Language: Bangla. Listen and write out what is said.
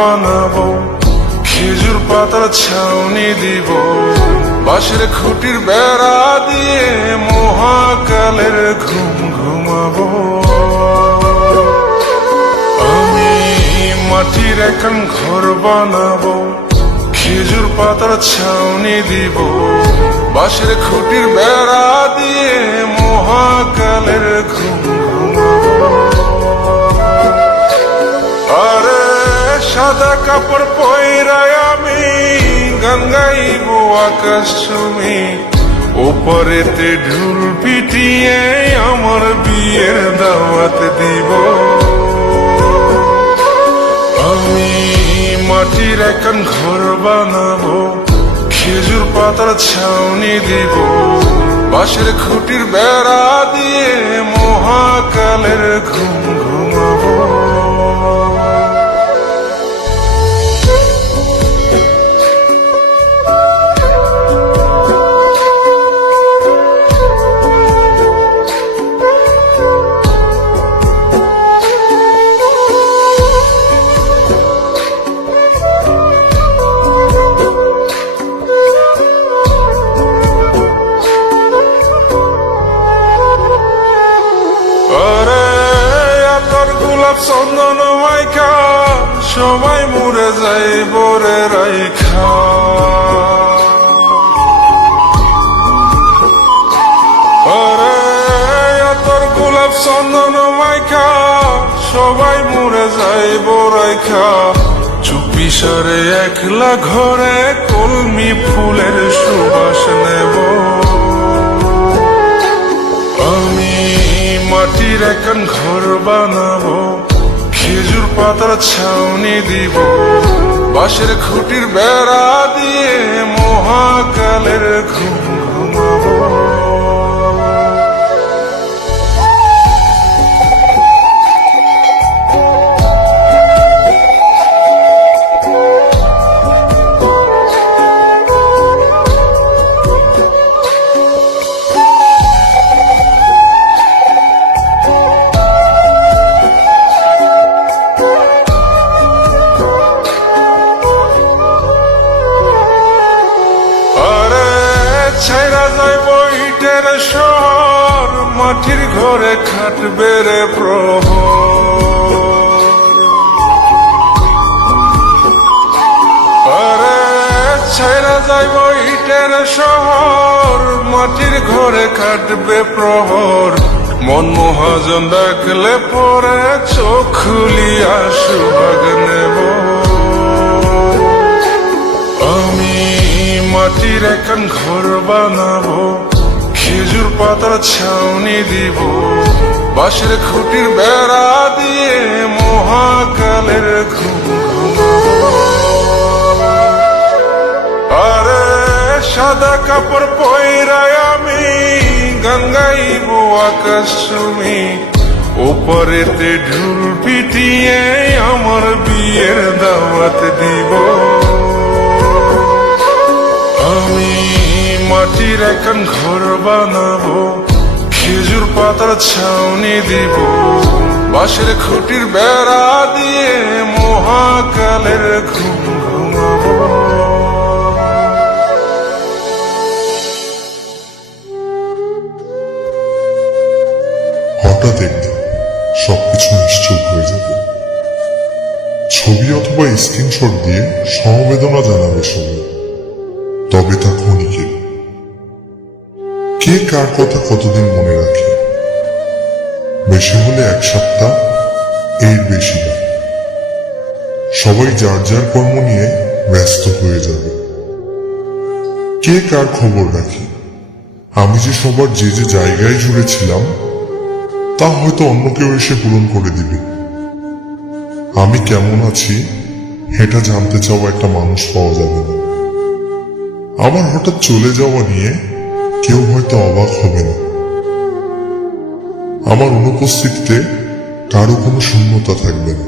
বানাবো, খেজুর পাতার ছাউনি দিব, বাঁশের খুঁটির বেড়া দিয়ে মহাকালের ঘুম ঘুমাবো। আমি মাটির এখন ঘর বানাবো, খেজুর পাতার ছাউনি দিব, বাঁশের খুঁটির বেড়া দিয়ে মহাকালের ঘুম ঘুমাবো। আরে সাদা কাপড় পয়রায় আমি গান গাইব আকাশ ছুমি, ওপরেতে ঢুল পিটিয়ে আমার বিয়ের দাওয়াত দিব। আমি মাটির এখন ঘর বানাবো, খেজুর পাতার ছাউনি দিব, বাঁশের খুঁটির বেড়া দিয়ে মহাকালের ঘুম ঘুমাবো। চন্দন মাইকা সবাই মরে যায় বরে রাইখা, আরে তোর গোলাপ চন্দন মাইকা সবাই মরে যায় বরাইখা, চুপি সারে একলা ঘরে কলমি ফুলের সুবাস নেব। আমি মাটির এখন ঘর বানাবো, খেজুর পাতার ছাউনি দিব, বাঁশের খুঁটির বেড়া দিয়ে মহাকালের ঘুম ঘুমাবো। ছাইরা যাইব ইটের শহর, মাটির ঘরে খাটবে রে প্রহর। আরে ছাইরা যাইব ইটের শহর, মাটির ঘরে খাটবে প্রহর। মন মহাজন ডাকলে পরে চোখ খুলিয়া সুভাগ নেব। আমি মাটির এখন ঘর বানাবো, খেজুর পাতার ছাউনি দিব, বাঁশের খুঁটির বেড়া দিয়ে মহাকালের ঘুম ঘুমাবো। আরে সাদা কাপড় পয়রায় আমি গান গাইব আকাশ ছুমি, ওপরেতে ঢুল পিটিয়ে আমার বিয়ের দাওয়াত দিব। আমি মাটির এখন ঘর বানাবো, খেজুর পাতার ছাউনি দিব, বাঁশের খুঁটির বেড়া দিয়ে মহাকালের ঘুম ঘুমাবো। হঠাৎ একদিন সবকিছু নিশ্চুপ হয়ে যাবে। ছবি অথবা স্ক্রিনশট দিয়ে সমবেদনা জানাবে সবাই, তবে তা ক্ষণিকের। কে কার কথা কতদিন মনে রাখে? বেশি হলে এক সপ্তাহ, এর বেশি না। সবাই যার যার কর্ম নিয়ে ব্যস্ত হয়ে যাবে। কে কার খবর রাখে? আমি যে সবার যে যে জায়গায় জুড়েছিলাম তা হয়তো অন্য কেউ এসে পূরণ করে দিবে। আমি কেমন আছি এটা জানতে চাওয়া একটা মানুষ পাওয়া যাবে না। আমার হঠাৎ চলে যাওয়া নিয়ে কেউ হয়তো অবাক হবে না। আমার অনুপস্থিতিতে কারো কোনো শূন্যতা থাকবে না।